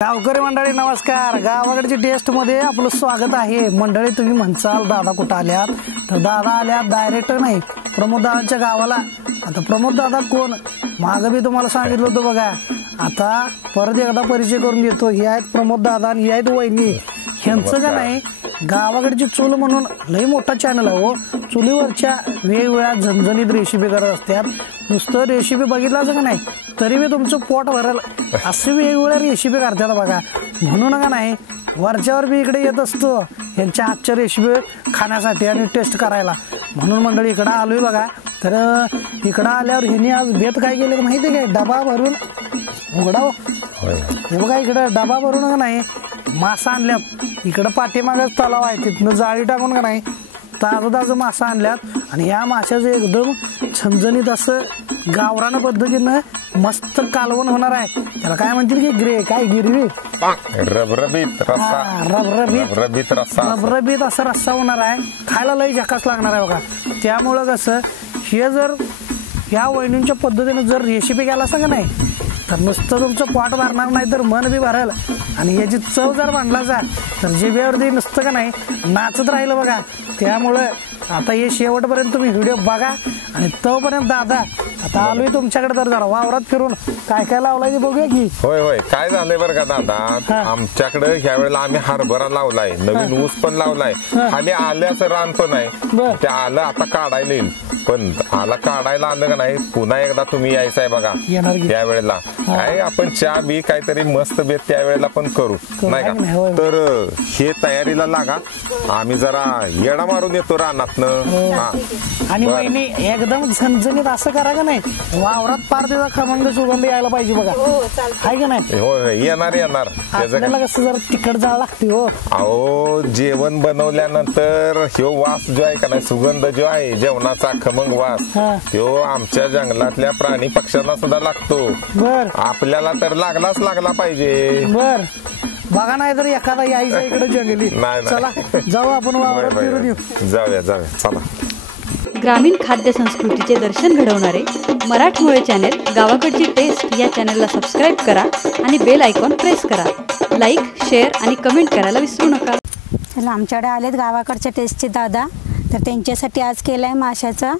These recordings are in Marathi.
गावकरी मंडळी नमस्कार. गावाकडची टेस्ट मध्ये आपलं स्वागत आहे. मंडळी तुम्ही म्हणसाल दादा कुठं आल्यात, तर दादा आल्यात डायरेक्ट नाही प्रमोद दादांच्या गावाला. आता प्रमोद दादा कोण मागं मी तुम्हाला सांगितलं होतं बघा. आता परत एकदा परिचय करून देतो. हे आहेत प्रमोद दादा आणि हे आहेत वहिनी. ह्यांचं का नाही गावाकडची चूल म्हणून लई मोठा चॅनल आहे हो. चुलीवरच्या वेगवेगळ्या झणझणीत रेसिपी करत असतात. नुसतं रेसिपी बघितलाच का नाही तरी मी तुमचं पोट भरल असे वेगवेगळ्या रेसिपी करतात बघा. म्हणून का नाही वरच्यावर मी इकडे येत असतो यांच्या आजच्या रेसिपी खाण्यासाठी आणि टेस्ट करायला. म्हणून मंडळी इकडं आलोय बघा. तर इकडं आल्यावर ह्यांनी आज बेत काय केलं माहिती काय, डबा भरून उघडाव हे बघा. इकडं डबा भरून का नाही मासा आणल्यात. इकडं पाठीमागच तलाव आहे तिथनं जाळी टाकून का नाही ताजं मासा आणल्यात. आणि या माशाचं एकदम झणझणीत असं गावरान पद्धतीनं मस्त कालवण होणार आहे. त्याला काय म्हणतील की गिरवी रबरबीत असा रस्सा होणार आहे. खायला लई झकास लागणार आहे बघा. त्यामुळं कसं हे जर या वहिनींच्या पद्धतीने जर रेसिपी केला असं का नाही तर नुसतं तुमचं पोट भरणार नाही तर मन बी भरेल. आणि याची चव जर मांडला जा तर जिभेवरती नुसतं का नाही नाचत राहिलं बघा. त्यामुळं आता हे शेवटपर्यंत तुम्ही व्हिडिओ बघा. आणि तोपर्यंत दादा आता आलोय तुमच्याकडे, तर जरा वावरात फिरून काय काय लावलाय ते बघूया की. होय काय झालंय बरं का दादा, आमच्याकडे ह्या वेळेला आम्ही हरभरा लावलाय, नवीन ऊस पण लावलाय, खाली आल्याचं रान पण आहे. ते आलं आता काढायला येईल, पण आला काढायला आलं का नाही पुन्हा एकदा तुम्ही यायचंय बघा त्या वेळेला. काय आपण चहा बी काहीतरी मस्त बेत त्या वेळेला पण करू नाही का. तर हे तयारीला लागा, आम्ही जरा येडा मारून येतो रानातनं. आणि वहिनी एकदम झणझणीत असं करा का नाही वावरात पार त्याचा खमंग सुगंध यायला पाहिजे बघा. आहे का नाही. हो येणार आपल्याला कसं जरा तिखट जाळ लागते हो. अहो जेवण बनवल्यानंतर ह्यो वास जो आहे का नाही, सुगंध जो आहे जेवणाचा खमंग वास, तो आमच्या जंगलातल्या प्राणी पक्ष्यांना सुद्धा लागतो. बर आपल्याला तर लागला पाहिजे. बर बघा नाही तर एखादा यायचा इकडे जंगली. चला जाऊ आपण वावरात फिरून येऊ. जाऊया चला. ग्रामीण खाद्य संस्कृतीचे दर्शन घडवणारे मराठमोळे चॅनेल गावाकडची टेस्ट या चॅनलला सबस्क्राईब करा आणि बेल आयकॉन प्रेस करा. लाईक, शेअर आणि कमेंट करायला विसरू नका. चला आमच्याकडे आलेत गावाकडच्या टेस्टचे दादा. तर त्यांच्यासाठी आज केला आहे माशाचा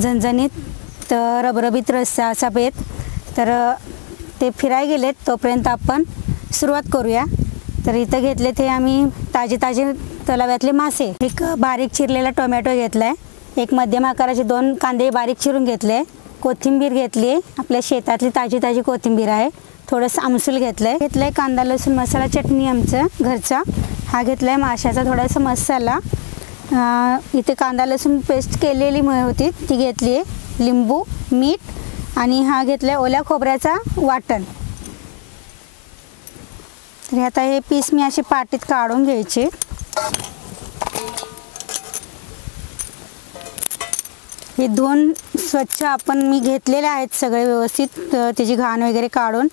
झणझणीत रबरबीत रस्साचा बेत. तर ते फिराय गेलेत तोपर्यंत आपण सुरुवात करूया. तर इथं घेतले ते आम्ही ताजे तलाव्यातले मासे. एक बारीक चिरलेला टोमॅटो घेतला आहे, एक मध्यम आकाराचे 2 कांदे बारीक चिरून घेतले, कोथिंबीर घेतली, आपल्या शेतातली ताजी कोथिंबीर आहे, थोडंसं आमसूल घेतलंय, कांदा लसूण मसाला चटणी आमचं घरचा, हा घेतलाय माशाचा थोडासा मसाला. इथे कांदा लसूण पेस्ट केलेली होती ती घेतली आहे, लिंबू, मीठ आणि हा घेतलाय ओल्या खोबऱ्याचा वाटण. तर आता हे पीस मी अशी पाटीत काढून घ्यायचे. हे धुवून स्वच्छ मी घेतलेले आहेत सगळे व्यवस्थित, त्याची घाण वगैरे काढून.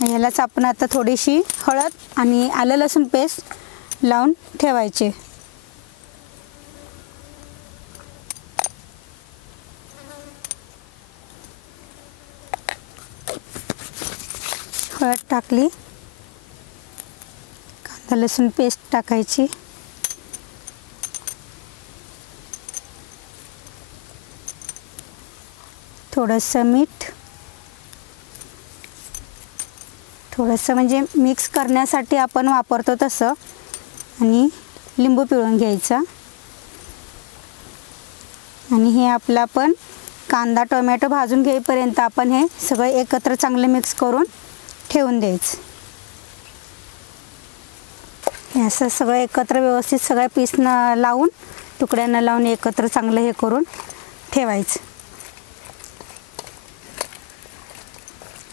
ह्यालाच आपण आता थोडीशी हळद आणि आलं लसूण पेस्ट लावून ठेवायचे. हळद टाकली, कांदा लसूण पेस्ट टाकायची, थोडंसं मीठ, थोडंसं म्हणजे मिक्स करण्यासाठी आपण वापरतो तसं, आणि लिंबू पिळून घ्यायचा. आणि हे आपलं आपण कांदा टोमॅटो भाजून घेईपर्यंत आपण हे सगळं एकत्र चांगलं मिक्स करून ठेवून द्यायचं. हे असं सगळं एकत्र व्यवस्थित सगळ्या पीसनं लावून तुकड्यांना लावून एकत्र चांगलं हे करून ठेवायचं.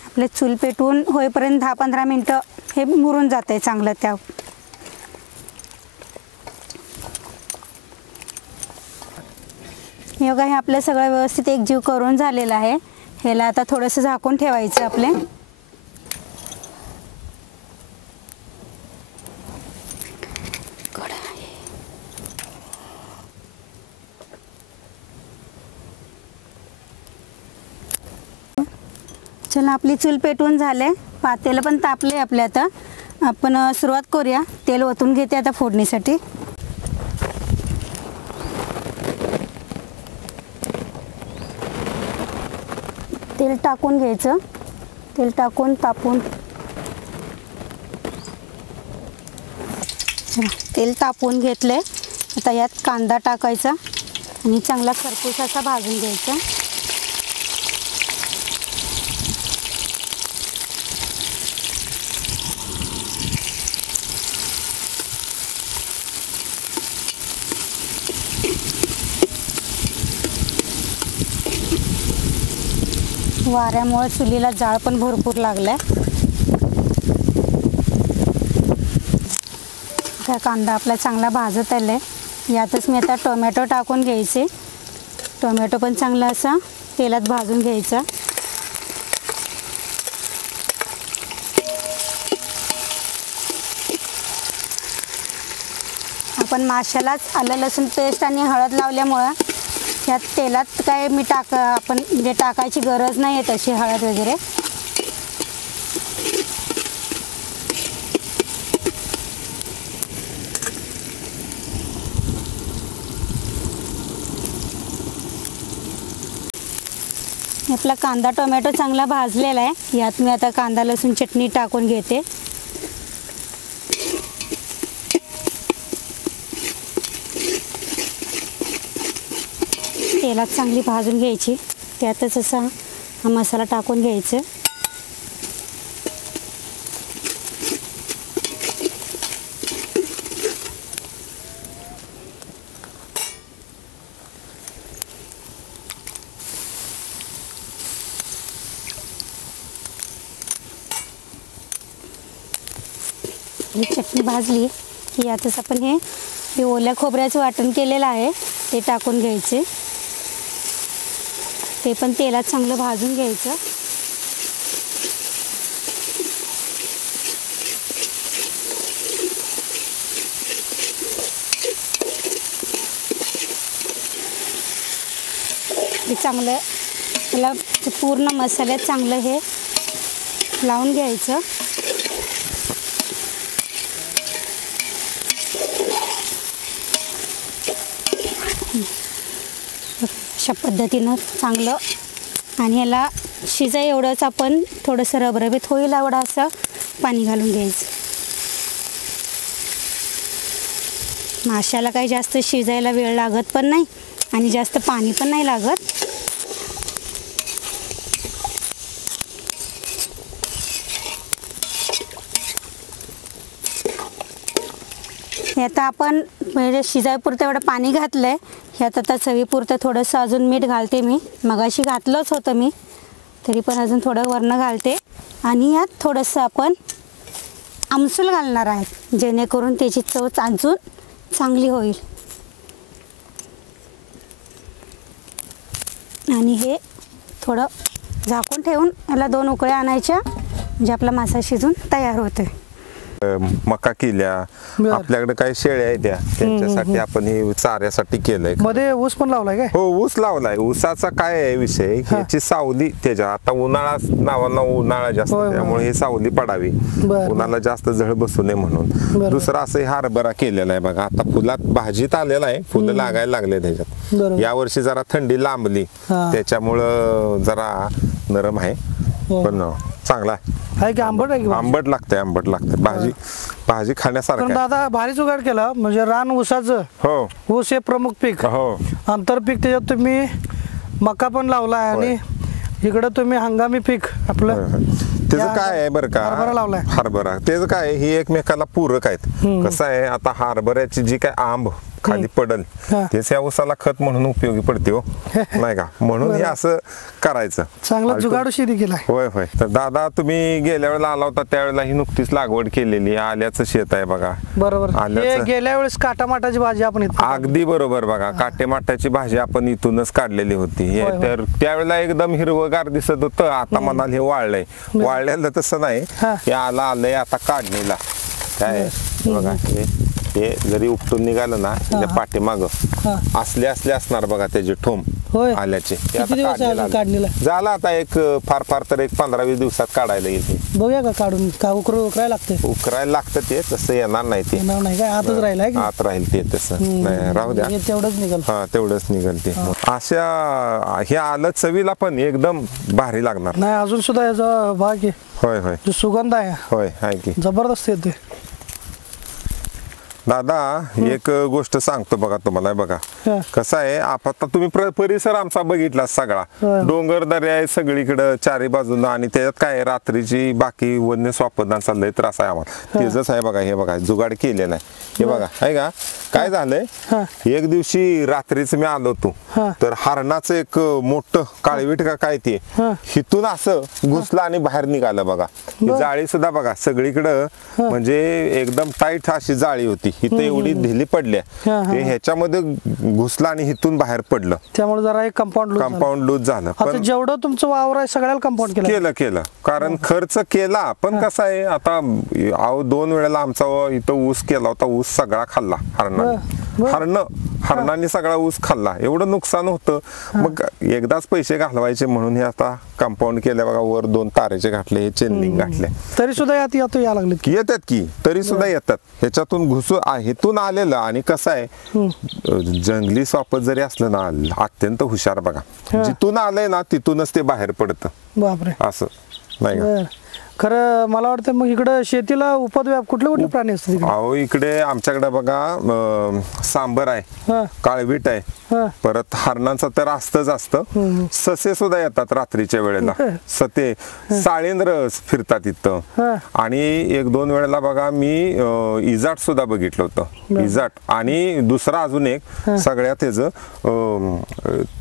आपले चूल पेटवून होईपर्यंत 10-15 मिनटं हे मुरून जाते चांगलं. त्या हे बघा, हे आपलं सगळं व्यवस्थित एकजीव करून झालेलं आहे. ह्याला आता थोडंसं झाकून ठेवायचं आपले. चला आपली चूल पेटवून झाले, पातेलं पण तापले आपले. आता आपण सुरुवात करूया. तेल ओतून घेते आता फोडणीसाठी. तेल टाकून घ्यायचं. तेल टाकून तापून तेल तापून घेतलंय. आता यात कांदा टाकायचा आणि चांगला खरपूस असा भाजून घ्यायचा. वाऱ्यामुळे चुलीला जाळ पण भरपूर लागलाय. कांदा आपला चांगला भाजत आलाय. यातच मी आता टोमॅटो टाकून घ्यायचे. टोमॅटो पण चांगला असा तेलात भाजून घ्यायचा. आपण माशालाच आलं लसूण पेस्ट आणि हळद लावल्यामुळं यात तेलात काय आपण म्हणजे टाकायची गरज नाही आहे तशी हळद वगैरे. आपला कांदा टोमॅटो चांगला भाजलेला आहे. यात मी आता कांदा लसूण चटणी टाकून घेते. तेलात चांगली भाजून घ्यायची. त्यातच असा हा मसाला टाकून घ्यायचा. चटणी भाजली की यातच आपण हे ओल्या खोबऱ्याचं वाटण केलेलं आहे ते टाकून घ्यायचे. ते पण तेलात चांगलं भाजून घ्यायचं. हे चांगलं त्याला पूर्ण मसाल्यात चांगलं हे लावून घ्यायचं. अशा पद्धतीनं चांगलं. आणि याला शिजा एवढंच आपण थोडंसं रबरबीत होईल एवढं असं पाणी घालून घ्यायचं. माशाला काही जास्त शिजायला वेळ लागत पण नाही आणि जास्त पाणी पण नाही लागत. आता आपण म्हणजे शिजायपुरतं एवढं पाणी घातलं आहे. ह्यात आता चवीपुरतं थोडंसं अजून मीठ घालते मी. मगाशी घातलंच होतं मी, तरी पण अजून थोडं वरनं घालते. आणि यात थोडंसं आपण आमसूल घालणार आहे जेणेकरून त्याची चव अजून चांगली होईल. आणि हे थोडं झाकून ठेवून याला 2 उकळ्या आणायच्या म्हणजे आपला मासा शिजून तयार होतोय. मका केल्या. आपल्याकडे काही शेळ्या आहेत त्यांच्यासाठी आपण हे चाऱ्यासाठी केलंय. मध्ये ऊस पण लावलाय काय? हो ऊस लावलाय. ऊसाचा काय आहे विषय, ह्याची सावली त्याच्या आता उन्हाळा नावाला उन्हाळा जास्त त्यामुळे हे सावली पडावी, उन्हाला जास्त झळ बसू नये म्हणून. दुसरा असं हरभरा केलेला आहे बघा. आता फुलात भाजीत आलेला आहे, फुलं लागायला लागले त्याच्यात. यावर्षी जरा थंडी लांबली त्याच्यामुळं जरा नरम आहे पण चांगला आहे की आंबट आहे की? आंबट लागते भाजी खाण्यासारखं. दादा भारी जुगाड केला म्हणजे रान ऊसाचं. हो ऊस हे प्रमुख पीक. हो आंतरपीक त्याच्यात तुम्ही मका पण लावलाय आणि इकडं तुम्ही हंगामी पीक आपलं त्याचं काय आहे बरं का, हरभरा लावलाय. हरभरा त्याचं काय ही एकमेकाला पूरक आहेत. कसं आहे आता हरभऱ्याची जी काय आंब खाली पडल तेच या ऊसाला खत म्हणून उपयोगी पडते हो नाही का, म्हणून हे असं करायचं. चांगला जुगाड शेती केलाय. होय होय. तर दादा तुम्ही गेल्या वेळेला आला होता त्यावेळेला ही नुकतीच लागवड केलेली आल्याचं शेत आहे बघा. बरोबर. गेल्या वेळेस काटामाटाची भाजी आपण अगदी बरोबर बघा, काटेमाटाची भाजी आपण इथूनच काढलेली होती. तर त्यावेळेला एकदम हिरवगार दिसत होतं. आता म्हणाल हे वाळलंय. वाळलेलं तसं नाही, हे आलंय आता काढणीला. काय बघा हे जरी उपटून निघालं ना त्या पाठीमाग असले असणार बघा त्याचे ठोंब. होय. आल्याचे ते किती आता दिवस आहे काढलेलं अजून काढणीला? आलं. झालं आता एक फार तर एक 15-20 दिवसात काढायला येते. बघूया का काढून का उकरायला लागतंय? उकरायला लागतं ते, तसं येणार नाही ते. येणार नाही काय? आतच राहिला आहे की? आत राहील ते तसं नाही, राहू द्या. हे तेवढंच निघाल. हा तेवढंच निघल ते. अशा हे आलं चवीला पण एकदम भारी लागणार. नाही अजून सुद्धा याचा भाग आहे, होय होय जो सुगंध आहे होय आहे की. जबरदस्त येते. दादा एक गोष्ट सांगतो बघा तुम्हाला. बघा हा. कसं आहे, आता तुम्ही परिसर आमचा बघितला सगळा, हा. डोंगर दर्या आहे सगळीकडं चारी बाजूला, आणि त्याच्यात काय आहे, रात्रीची बाकी वन्य स्वापदांचा लय त्रास आहे आम्हाला. तेच आहे बघा, हे बघा जुगाड केलेला आहे, हे बघा आहे का. काय झालंय, हा. एक दिवशी रात्रीच मी आलो होतो, हा. तर हरणाचं एक मोठं काळवीट का काय ते हा. हिथून असं घुसलं आणि बाहेर निघालं बघा. ही जाळी सुद्धा बघा सगळीकडं, म्हणजे एकदम टाईट अशी जाळी होती. इथं एवढी ढिली पडल्या, ते ह्याच्यामध्ये घुसला आणि हिथून बाहेर पडलं. त्यामुळे जरा एक कंपाऊंड लूज झालं. आता जेवढं तुमचं वावर आहे सगळ्याला कंपाऊंड केलं कारण खर्च केला. पण कसं आहे, आता 2 वेळेला आमचा इथं ऊस केला होता, ऊस सगळा खाल्ला हरणांनी सगळा ऊस खाल्ला. एवढं नुकसान होतं. मग एकदाच पैसे घालवायचे म्हणून हे आता कंपाऊंड केल्या बघा. वर 2 तारेचे घातले, हे चेनलिंग घातले, तरी सुद्धा यात या लागले येतात की, तरी सुद्धा येतात. ह्याच्यातून हेतून आलेलं. आणि कसं आहे, जंगली स्वापत जरी असलं ना, अत्यंत हुशार बघा. जिथून आलंय ना तिथूनच ते बाहेर पडतं. बापरे, असं नाही का. खरं मला वाटतं मग इकडं शेतीला उपद्व्याप कुठले प्राणी असतात इकडे? अहो इकडे आमच्याकडे बघा सांबर आहे, काळवीट आहे, परत हरणांचं तर असतं. ससे सुद्धा येतात रात्रीच्या वेळेला. सते साळेंद्र फिरतात इथं. आणि 1-2 वेळेला बघा मी इजाट सुद्धा बघितलं होतं. इजाट आणि दुसरा अजून एक सगळ्यात ह्याचं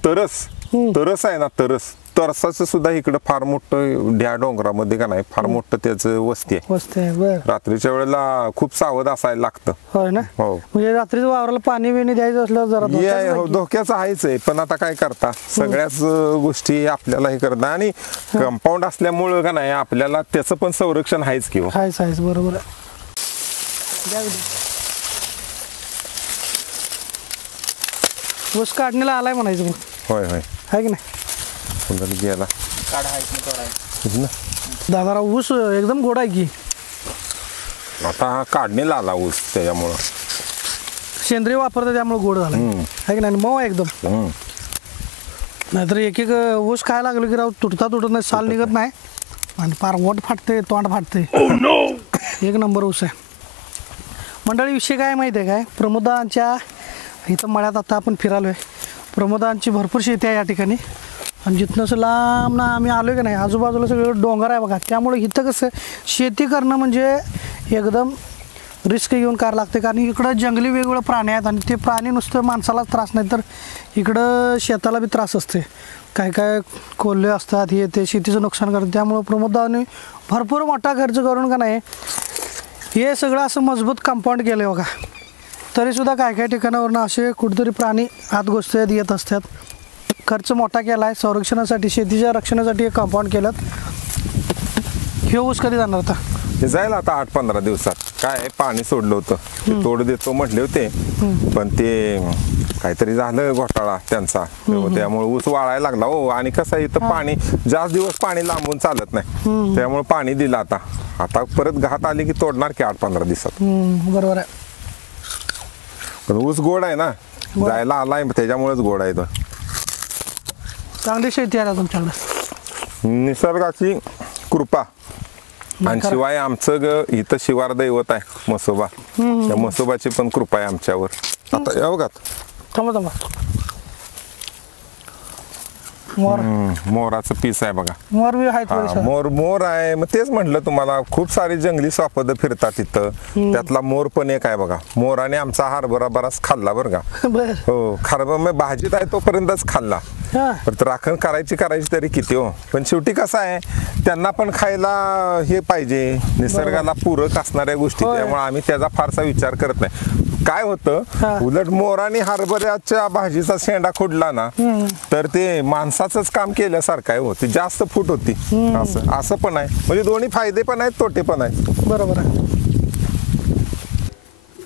तरस आहे ना, तरसाचं सुद्धा इकडं फार मोठं ढ्या डोंगरामध्ये का नाही, फार मोठं त्याचं वस्ती आहे. रात्रीच्या वेळेला खूप सावध असायला लागतं. होय ना. हो, म्हणजे रात्री वावराला पाणी बिणी द्यायचं असलं जरा धोक्याचं आहेच आहे. पण आता काय करता, सगळ्याच गोष्टी आपल्याला हे करतात. आणि कंपाऊंड असल्यामुळं का नाही, आपल्याला त्याचं पण संरक्षण आहेच की. आहेच बरोबर आहे. ऊस काढणीला आलाय म्हणायचं मग. होय होय आहे की नाही. गेला दादा ऊस एकदम गोड आहे की. आता काढणीला आला ऊस, त्याच्यामुळं सेंद्रिय वापरतात त्यामुळे गोड झाला आहे की नाही. मऊ आहे एकदम. नाहीतर एक ऊस खायला लागलो की राव तुटत नाही, साल निघत नाही आणि फार वट फाटते, तोंड फाटते. एक नंबर ऊस आहे. मंडळी विषय काय माहिती आहे काय, प्रमोदांच्या इथं मळ्यात आता आपण फिरालोय. प्रमोदांची भरपूर शेती आहे या ठिकाणी. आणि जिथनं असं लांब ना आम्ही आलो की नाही, आजूबाजूला सगळं डोंगर आहे बघा. त्यामुळे इथं कसं शेती करणं म्हणजे एकदम रिस्क घेऊन करावं लागते. कारण इकडं जंगली वेगवेगळे प्राणी आहेत आणि ते प्राणी नुसतं माणसालाच त्रास नाही तर इकडं शेताला बी त्रास असते. काय कोल्हे असतात, हे ते शेतीचं नुकसान करतात. त्यामुळं प्रमोदांनी भरपूर मोठा खर्च करून का नाही हे सगळं असं मजबूत कंपाऊंड केलं आहे बघा. तरीसुद्धा काय ठिकाणावरून असे कुठेतरी प्राणी आत गोष्टी येत असतात. खर्च मोठा केला आहे संरक्षणासाठी, शेतीच्या रक्षणासाठी हे कंपाऊंड केलं. हे ऊस कधी जाणार आता? ते जाईल आता 8-15 दिवसात. काय पाणी सोडलं होतं, ते तोड देतो म्हटले होते, पण ते काहीतरी झालं घोटाळा त्यांचा, त्यामुळे ऊस वाळायला लागला. हो, आणि कसं इथं पाणी जास्त दिवस पाणी लांबून चालत नाही, त्यामुळे पाणी दिलं. आता परत घात आली की तोडणार की 8-15 दिवसात. बरोबर आहे. पण ऊस गोड आहे ना, जायला आलाय त्याच्यामुळेच गोड आहे. तो चांगली शेती आहे तुमच्याकडे. निसर्गाची कृपा. आणि शिवाय आमचं इथं शिवार दैवत आहे म्हसोबा, त्या म्हसोबाची पण कृपा आहे आमच्यावर. आता या बघा, थांबा मोराचं पीस आहे बघा. मोर आहे. मग तेच म्हटलं तुम्हाला, खूप सारी जंगली स्वापद फिरतात इथं. त्यातला मोर पण एक आहे बघा. मोराने आमचा हरभरा बराच खाल्ला बरं का. हो, हरभरा भाजीत आहे तोपर्यंतच खाल्ला. राखण करायची तरी किती हो. पण शेवटी कसं आहे, त्यांना पण खायला हे पाहिजे, निसर्गाला पूरक असणाऱ्या गोष्टी. त्यामुळे आम्ही त्याचा फारसा विचार करत नाही. काय होतं, उलट मोराने हरभऱ्याच्या भाजीचा शेंडा खोडला ना, तर ते माणसाचंच काम केल्यासारखं आहे. होती जास्त फूट होती. असं पण आहे. म्हणजे दोन्ही फायदे पण आहेत, तोटे पण आहेत. बरोबर आहे.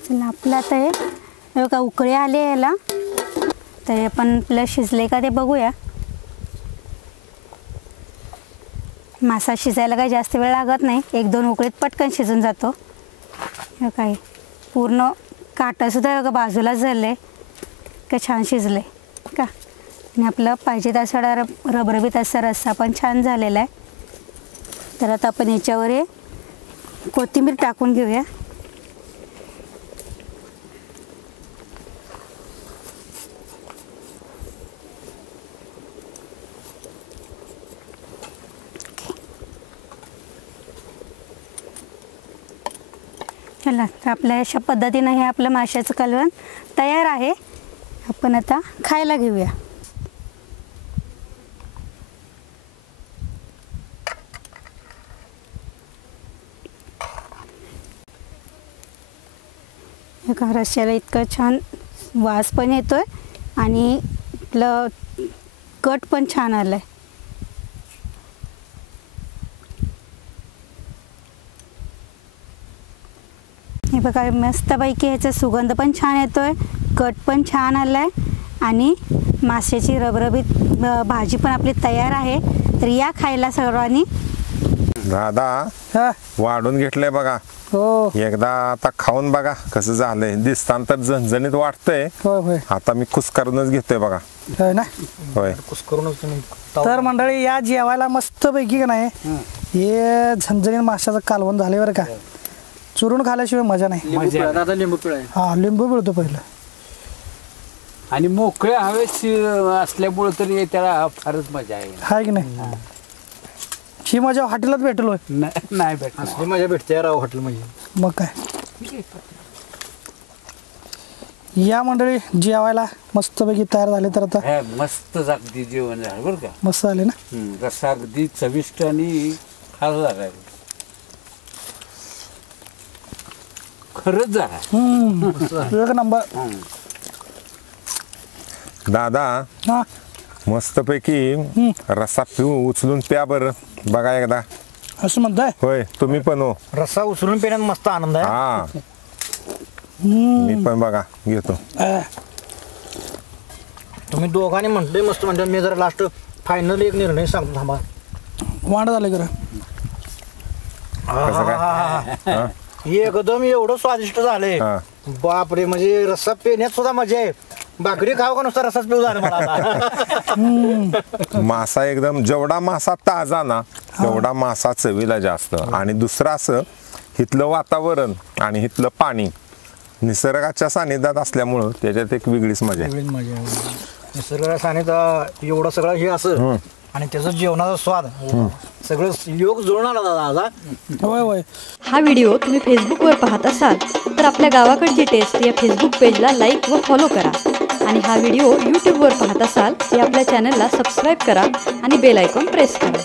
चला आपलं आता हे बघा उकळी आले याला, आता हे आपण आपलं शिजले का ते बघूया. मासा शिजायला काही जास्त वेळ लागत नाही, 1-2 उकळीत पटकन शिजून जातो. हे काय पूर्ण काटासुद्धा बाजूलाच झालं का छान शिजले का. आणि आपलं पाहिजे तसा रबरबीत असा रस्सा पण छान झालेला आहे. तर आता आपण याच्यावर हे कोथिंबीर टाकून घेऊया. चला, तर आपल्या अशा पद्धतीनं हे आपलं माशाचं कालवण तयार आहे. आपण आता खायला घेऊया. एका रश्श्याला इतकं छान वास पण येतोय आणि आपलं कट पण छान आलाय. हे बघा, मस्तपैकी ह्याचा सुगंध पण छान येतोय, कट पण छान आलाय आणि माशाची रबरबीत भाजी पण आपली तयार आहे. तर या खायला सर्वांनी. दादा हा वाढून घेतलंय बघा. हो एकदा आता खाऊन बघा कसं झालंय. दिसताना तर झणझणीत वाटतंय. होय होय आता मी कुस्करूनच घेतोय बघा. होय ना. होय तर मंडळी या जेवायला मस्तपैकी का नाही हे झणझणीत माशाचं कालवण झाले बरं का. चुरून खाल्याशिवाय मजा नाही. लिंबू पिळा हा लिंबू पिळतो पहिलं. आणि मोकळ्या हवेत असल्यामुळे तरी त्याला फारच मजा आहे. हाय की नाही. ही मजा हॉटेलात भेटेल होय. नाही भेटणार. असली मजा भेटते राव हॉटेल मध्ये. मग काय. या मंडळी जेवायला मस्तपैकी तयार झाले. तर आता हे मस्त अगदी जेवण झालं बरं का. मस्त झाले ना. रस्सा अगदी चविष्ट आणि खास झाला. खरंच झाला. एक नंबर. दादा हा मस्तपैकी रस्सा पिऊ उचलून प्या बरं बघा एकदा. असं म्हणताय. होय तुम्ही पण हो. रस्सा उचलून पिण्यात मस्त आनंद आहे. हा मी पण बघा घेतो. तुम्ही दोघांनी म्हटले मस्त म्हणते. मी जरा लास्ट फायनल एक निर्णय सांगतो थांबा. वाढ झाले खरं. कसं काय. हा? एकदम एवढं स्वादिष्ट झालंय. हा. बापरे, म्हणजे रस्सा पिण्यात सुद्धा मजा आहे. भाकरी खाव का नुसता रस्साच पिऊ झालं मला आता. मासा एकदम जेवढा मासा ताजा ना तेवढा मासा चवीला जास्त. आणि दुसरं असं इथलं वातावरण आणि इथलं पाणी निसर्गाच्या सानिध्यात असल्यामुळं त्याच्यात एक वेगळीच मजा आहे. निसर्ग सानिध्यात एवढं सगळं हे असं आणि त्याचं जेवणाचा स्वाद सगळं योग जुळून आला दादा. होय होय. हा व्हिडिओ तुम्ही फेसबुकवर पाहत असाल तर आपल्या गावाकडची टेस्ट या फेसबुक पेजला लाईक व फॉलो करा. आणि हा व्हिडिओ यूट्यूबवर पाहत असाल तर आपल्या चॅनलला सबस्क्राईब करा आणि बेल आयकॉन प्रेस करा.